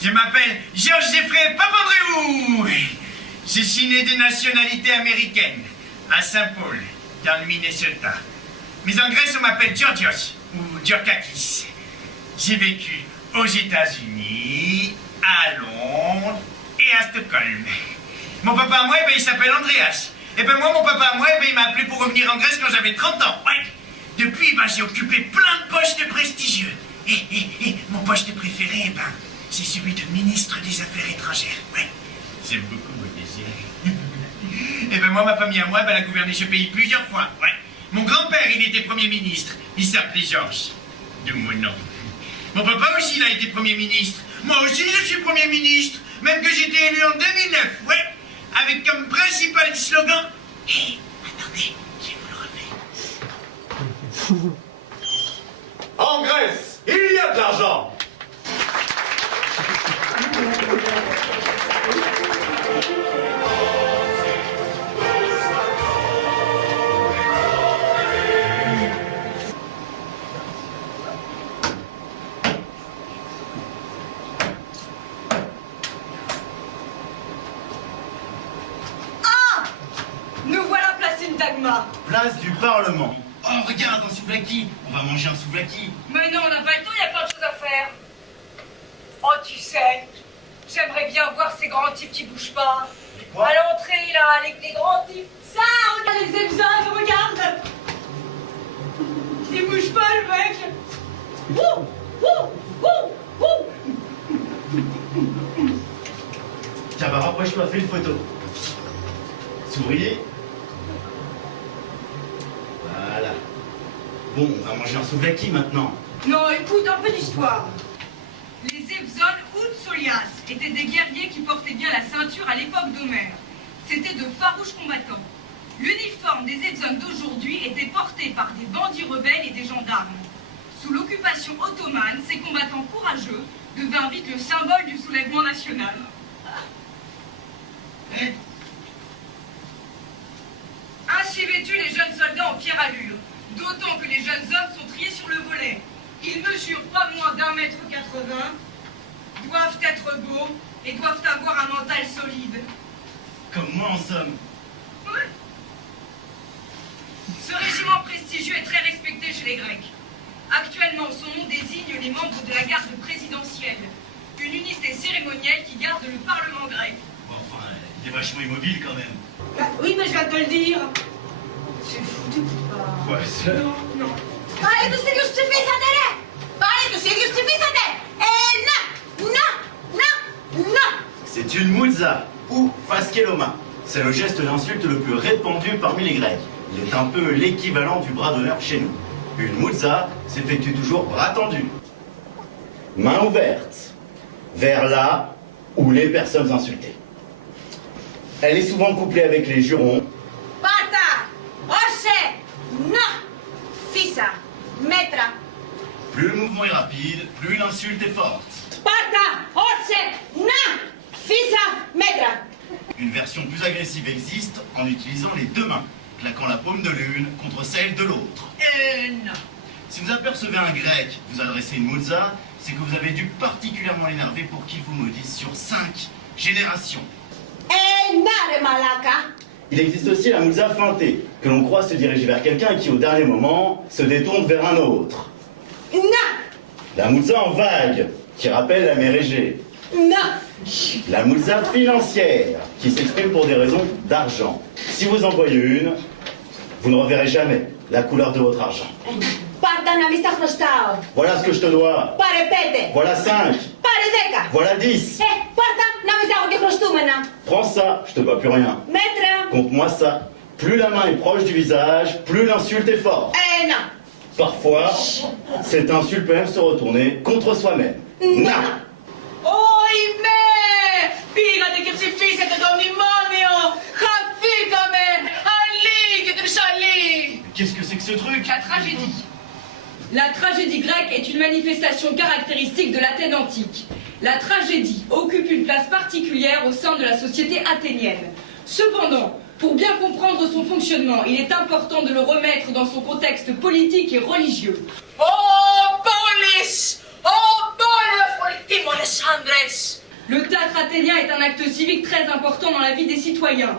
Je m'appelle Georges Jeffrey Papandreou. Je suis né de nationalité américaine, à Saint-Paul, dans le Minnesota. Mais en Grèce, on m'appelle Georgios, ou Djorkakis. J'ai vécu aux États-Unis, à Londres et à Stockholm. Mon papa à moi, il s'appelle Andreas. Et ben moi, mon papa à moi, il m'a appelé pour revenir en Grèce quand j'avais 30 ans. Ouais. Depuis, j'ai occupé plein de postes prestigieux. Et mon poste préféré, c'est celui de ministre des Affaires étrangères. Ouais. J'aime beaucoup mon désir. Et ben moi, ma famille à moi, elle a gouverné ce pays plusieurs fois. Ouais. Mon grand-père, il était Premier ministre. Il s'appelait Georges. D'où mon nom. Mon papa aussi, il a été Premier ministre. Moi aussi, je suis Premier ministre. Même que j'étais élu en 2009. Ouais. Avec comme principal slogan... Hé, attendez, je vous le refais. En Grèce, il y a de l'argent. Nous voilà place Syntagma. Place du Parlement. Oh, regarde, un souvlaki. On va manger un souvlaki. Mais non, on n'a pas le temps, il y a plein de choses à faire. Oh, tu sais, j'aimerais bien voir ces grands types qui bougent pas. Quoi? À l'entrée, là, les grands types. Ça, regarde les Ebzan, regarde. Il bouge pas, le mec. Wouh, wouh, wouh, wouh. Tiens, rapproche-toi, fais une photo. Souris. Voilà. Bon, on va manger un souvlaki maintenant. Non, écoute, un peu d'histoire. Les Ebzon ou Tsolias étaient des guerriers qui portaient bien la ceinture à l'époque d'Homère. C'étaient de farouches combattants. L'uniforme des Ebzon d'aujourd'hui était porté par des bandits rebelles et des gendarmes. Sous l'occupation ottomane, ces combattants courageux devinrent vite le symbole du soulèvement national. Ainsi vêtus, les jeunes soldats en fière allure, d'autant que les jeunes hommes sont triés sur le volet. Ils mesurent pas moins d'1,80 m, doivent être beaux et doivent avoir un mental solide. Comme moi, en somme. Ouais. Ce régiment prestigieux est très respecté chez les Grecs. Actuellement, son nom désigne les membres de la garde présidentielle, une unité cérémonielle qui garde le Parlement grec. Bon, enfin, il est vachement immobile quand même. Bah, oui, mais je viens de te le dire. C'est fou, t'écoutes pas. Ouais, c'est... Non, non. Pare tu se giustificate! Pare tu se giustificate! Non! C'est une mouzza, ou faskeloma. C'est le geste d'insulte le plus répandu parmi les Grecs. Il est un peu l'équivalent du bras d'honneur chez nous. Une mouzza s'effectue toujours bras tendu. Main ouverte, vers là où les personnes insultées. Elle est souvent couplée avec les jurons. Parta! Orse! No! Fisa! Metra! Plus le mouvement est rapide, plus l'insulte est forte. Parta! Orse! Na! Fisa! Metra! Une version plus agressive existe en utilisant les deux mains, claquant la paume de l'une contre celle de l'autre. Non. Si vous apercevez un grec vous adresser une mouzza, c'est que vous avez dû particulièrement l'énerver pour qu'il vous maudisse sur 5 générations. Nare malaka! Il existe aussi la mouzza feintée, que l'on croit se diriger vers quelqu'un qui, au dernier moment, se détourne vers un autre. Na! La mouzza en vague, qui rappelle la mer Égée. Na! La mouzza financière, qui s'exprime pour des raisons d'argent. Si vous en voyez une, vous ne reverrez jamais la couleur de votre argent. Parta na vista χρωστάω! Voilà ce que je te dois. Πάρε 5! Voilà 5. Πάρε 10! Voilà 10. Πάρτα να μην έχω και χρωστούμενα! Prends ça, je te dois plus rien. Μέτρα! Compte-moi ça. Plus la main est proche du visage, plus l'insulte est forte. Ένα! Parfois, cette insulte peut même se retourner contre soi-même. Na. Ohimè! Πήγατε και ψηφίσατε το μνημόνιο! Χαθήκαμε! Αλή και τρισαλή! Qu'est-ce que c'est que ce truc? La tragédie. La tragédie grecque est une manifestation caractéristique de l'Athènes antique. La tragédie occupe une place particulière au sein de la société athénienne. Cependant, pour bien comprendre son fonctionnement, il est important de le remettre dans son contexte politique et religieux. Oh, polis! Oh, polis! Πολύτιμονες άντρες! athénien est un acte civique très important dans la vie des citoyens.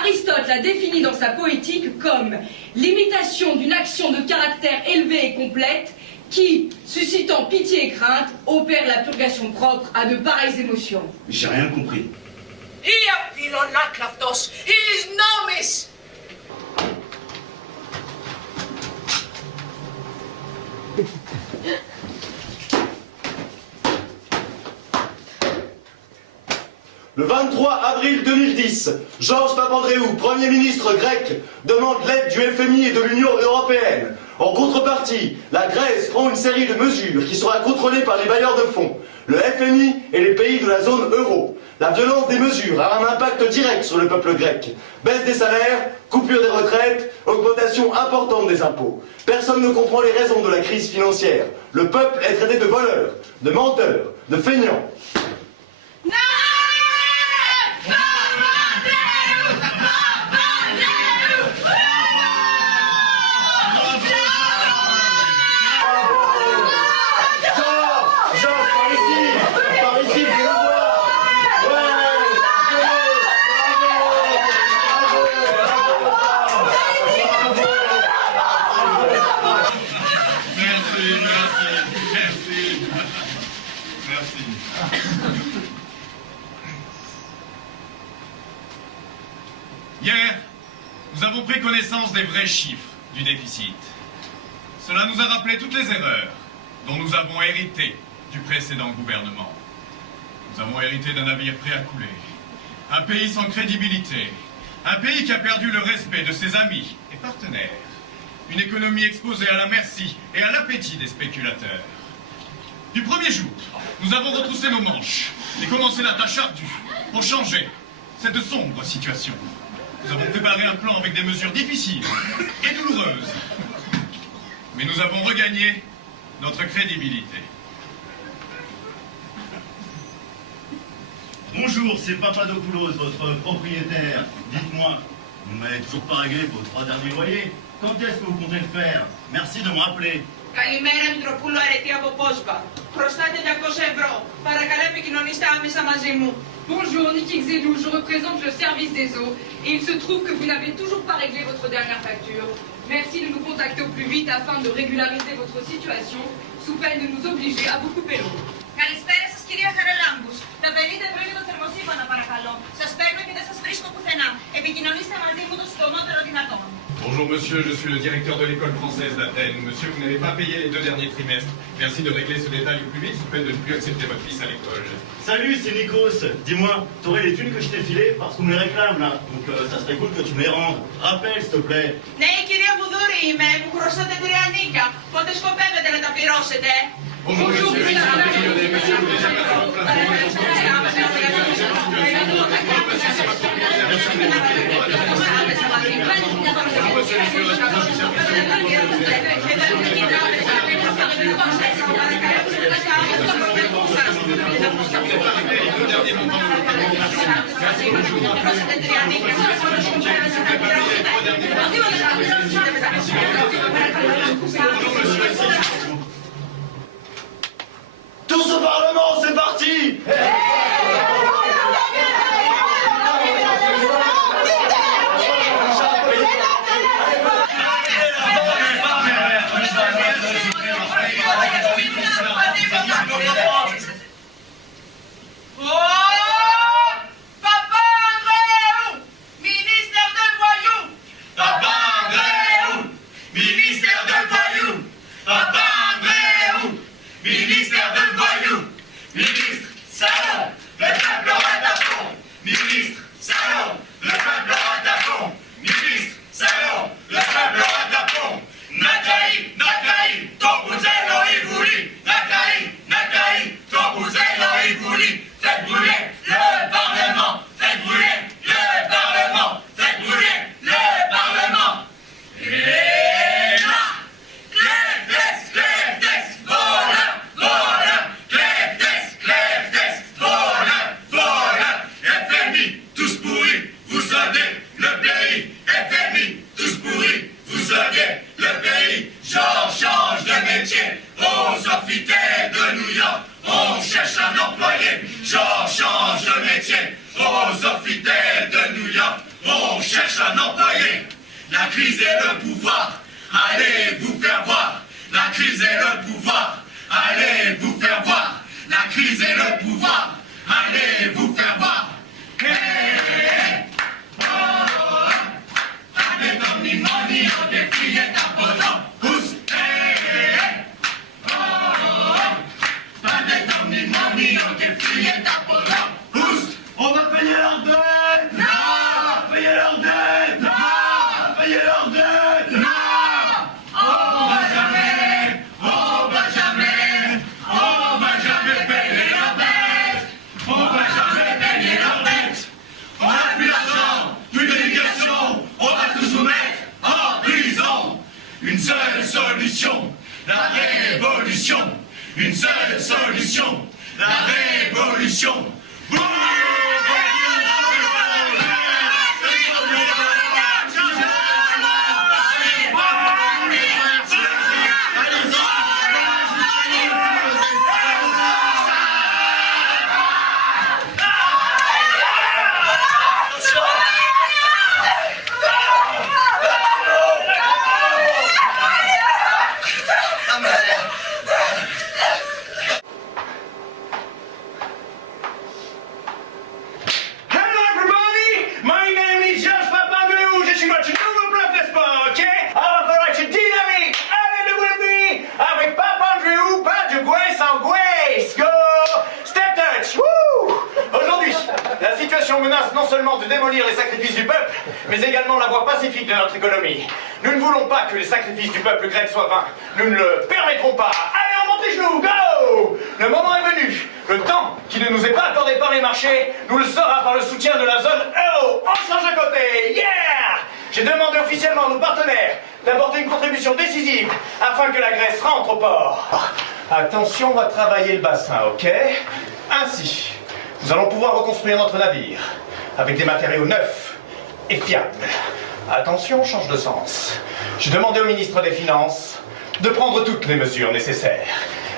Aristote l'a défini dans sa poétique comme l'imitation d'une action de caractère élevé et complète qui, suscitant pitié et crainte, opère la purgation propre à de pareilles émotions. J'ai rien compris. Ia philonaclaftos, his nomis! Le 23 avril 2010, Georges Papandréou, Premier ministre grec, demande l'aide du FMI et de l'Union européenne. En contrepartie, la Grèce prend une série de mesures qui sera contrôlée par les bailleurs de fonds, le FMI et les pays de la zone euro. La violence des mesures a un impact direct sur le peuple grec. Baisse des salaires, coupure des retraites, augmentation importante des impôts. Personne ne comprend les raisons de la crise financière. Le peuple est traité de voleur, de menteur, de feignant. Hier, nous avons pris connaissance des vrais chiffres du déficit. Cela nous a rappelé toutes les erreurs dont nous avons hérité du précédent gouvernement. Nous avons hérité d'un navire prêt à couler, un pays sans crédibilité, un pays qui a perdu le respect de ses amis et partenaires, une économie exposée à la merci et à l'appétit des spéculateurs. Du premier jour, nous avons retroussé nos manches et commencé la tâche ardue pour changer cette sombre situation. Nous avons préparé un plan avec des mesures difficiles et douloureuses. Mais nous avons regagné notre crédibilité. Bonjour, c'est Papadopoulos, votre propriétaire. Dites-moi, vous ne m'avez toujours pas réglé vos 3 derniers loyers. Quand est-ce que vous comptez le faire? Merci de me rappeler. Καλημέρα, Μητροπούλου Αρετή από Πόσβα. Χρωστάτε 200 ευρώ. Παρακαλώ, επικοινωνήστε άμεσα μαζί μου. Bonjour, Niki Xelou, je représente le service des eaux et il se trouve que vous n'avez toujours pas réglé votre dernière facture. Merci de nous contacter au plus vite afin de régulariser votre situation sous peine de nous obliger à vous couper l'eau. Καλησπέρα σας, κυρία Χαραλάμπους. Τα 50 ευρώ για το θερμοσύφωνα, παρακαλώ. Σας παίρνω και δεν σας βρίσκω πουθενά. Επικοινωνήστε μαζί μου το συντομότερο δυνατόν. Bonjour monsieur, je suis le directeur de l'école française d'Athènes. Monsieur, vous n'avez pas payé les 2 derniers trimestres. Merci de régler ce détail au plus vite sous peine de ne plus accepter votre fils à l'école. Salut, c'est Nikos. Dis-moi, t'aurais les thunes que je t'ai filées parce qu'on me les réclame là. Donc ça serait cool que tu me les rendes. Rappelle, s'il te plaît. Ναι, η κυρία Βουδούρη είμαι, που χρωστάτε 3 νίκια. Πότε σκοπεύετε να τα πληρώσετε? Bonjour monsieur, je suis millionnaire, monsieur, vous déjà passé votre Tous au Parlement, c'est parti! Ministère de voyous, ministre La crise est le pouvoir. Allez vous faire voir. La crise est le pouvoir. Allez vous faire voir. La crise est le pouvoir. Allez vous faire voir. Hey, hey, hey. Oh, oh, oh. Avec ton money, on défie et t'apportant. Pousse. Hey, hey, hey. Oh, oh, oh. Avec ton money, on défie et t'apportant. Pousse. On va payer leur dette. Non. On va payer leur dette. Non. On va payer leur dette. Non. On va jamais. On va jamais. On va jamais payer leur dette. On va jamais payer leur dette. On n'a plus d'argent, plus d'éducation. On va tous vous mettre en prison. Une seule solution, la révolution. Une seule solution, la révolution. Hello everybody, my name is Georges Papandreou. Je suis votre nouveau prof de sport, ok? Alors, faudra que tu dynamique. Allez de with me avec Papandreou, pas de Gouet sans Gouet. Go! Step touch. Woo! Aujourd'hui, la situation menace non seulement de démolir les sacrifices du peuple, mais également la voie pacifique de notre économie. Nous ne voulons pas que les sacrifices du peuple grec soient vains. Nous ne le permettrons pas. Allez, on monte les genoux, go! Le moment est venu. Le temps qui ne nous est pas accordé par les marchés nous le sera par le soutien de la zone euro. On change de côté, yeah! J'ai demandé officiellement à nos partenaires d'apporter une contribution décisive afin que la Grèce rentre au port. Attention, on va travailler le bassin, ok? Ainsi, nous allons pouvoir reconstruire notre navire avec des matériaux neufs et fiables. Attention, on change de sens. J'ai demandé au ministre des Finances de prendre toutes les mesures nécessaires.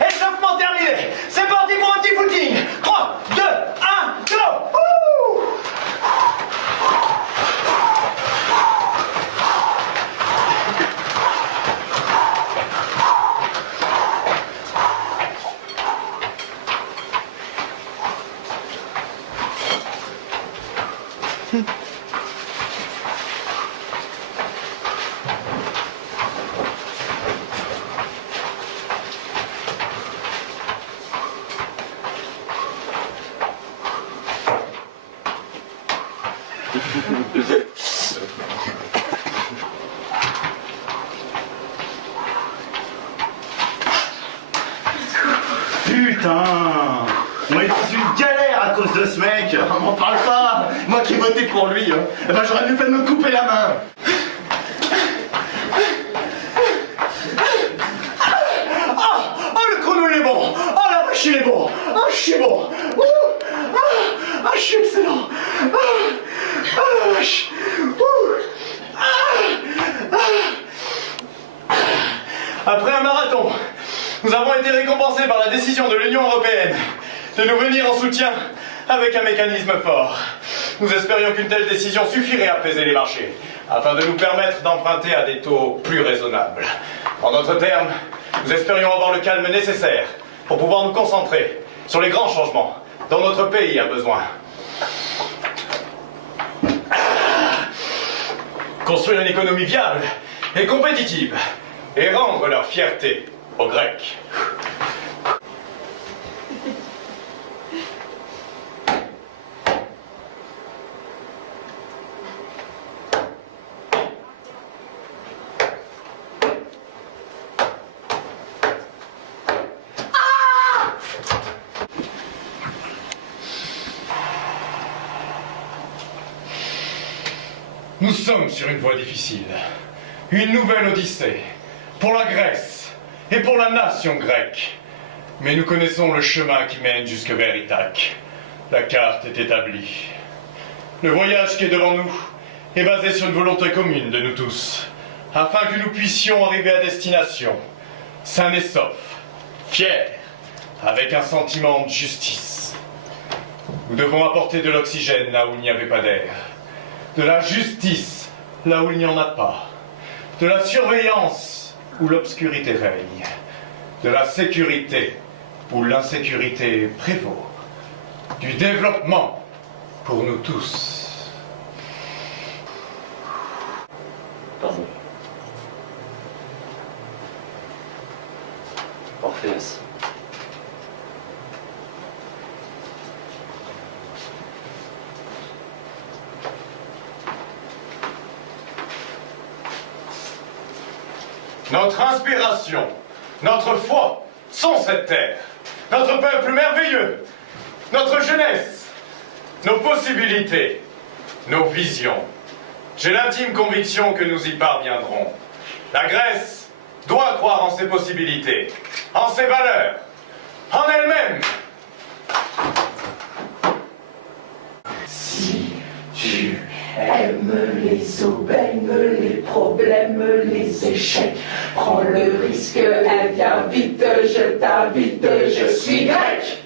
Échauffement terminé. C'est parti pour un petit footing. 3, 2, 1, go! Wouh! Putain, on est dans une galère à cause de ce mec. On m'en parle pas. Moi qui ai voté pour lui, hein. Eh ben j'aurais mieux fait de me couper la main. Oh, le chrono il est bon. Oh, la vache il est bon. Oh, je suis bon. Je suis excellent. La vache. Après un marathon, nous avons été récompensés par la décision de l'Union européenne de nous venir en soutien avec un mécanisme fort. Nous espérions qu'une telle décision suffirait à apaiser les marchés, afin de nous permettre d'emprunter à des taux plus raisonnables. En d'autres termes, nous espérions avoir le calme nécessaire pour pouvoir nous concentrer sur les grands changements dont notre pays a besoin. Construire une économie viable et compétitive, et rendre leur fierté aux Grecs. Nous sommes sur une voie difficile, une nouvelle odyssée, pour la Grèce et pour la nation grecque. Mais nous connaissons le chemin qui mène jusque vers Ithaque. La carte est établie. Le voyage qui est devant nous est basé sur une volonté commune de nous tous, afin que nous puissions arriver à destination, sains et saufs, fiers, avec un sentiment de justice. Nous devons apporter de l'oxygène là où il n'y avait pas d'air, de la justice là où il n'y en a pas, de la surveillance où l'obscurité règne, de la sécurité où l'insécurité prévaut, du développement pour nous tous. Pardon. Orpheus. Notre inspiration, notre foi sont cette terre, notre peuple merveilleux, notre jeunesse, nos possibilités, nos visions. J'ai l'intime conviction que nous y parviendrons. La Grèce doit croire en ses possibilités, en ses valeurs, en elle-même. Si tu aimes les aubaines, les problèmes, les échecs, prends le risque, viens vite, je t'invite, je suis grec.